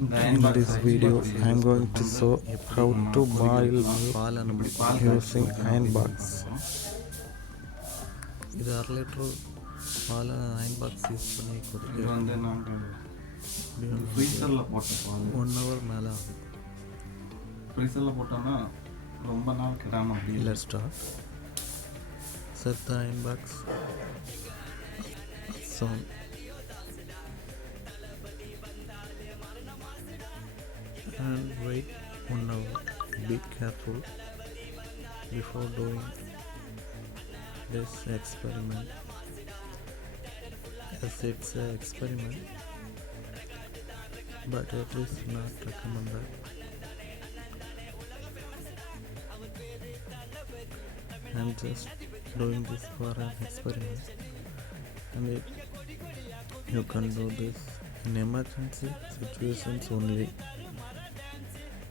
In this video, I am going to show how to boil milk using iron box. இது 1/2 லிட்டரு பால் iron box use பண்ணி கொதிக்க இது வந்து நாங்கள் ஃப்ரீசரில் போட்ட பால் 1 ஹவர் மேலே ஆகும். ஃப்ரீசரில் போட்டோம்னா ரொம்ப நாள் கிடாமல் அப்படி Let's start. Set the iron box on and wait 1 hour. Be careful before doing this experiment, as it's an experiment, but it is not recommended. I'm just doing this for an experiment, and you can do this in emergency situations only.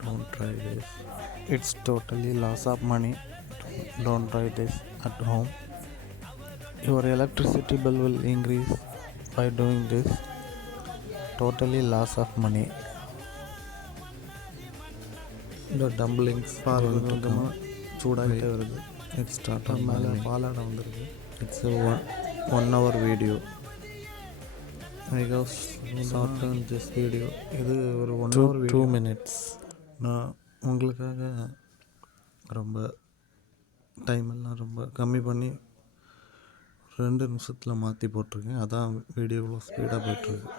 Don't try this. It's totally loss of money. Don't try this at home. Your electricity bill will increase by doing this. Totally loss of money. The dumplings ball going to கொஞ்சமாக come. சூடாகிட்டே வருது. It start on மேலே boiling. பாலாடை வந்துருக்கு. It's a 1 hour video. I have shortened this video. இது ஒரு 1 hour 2 video. minutes. நான் உங்களுக்காக ரொம்ப டைம் எல்லாம் ரொம்ப கம்மி பண்ணி 2 நிமிஷத்தில் மாற்றி போட்டிருக்கேன். அதான் வீடியோவில் ஸ்பீடாக போய்ட்டுருக்கு.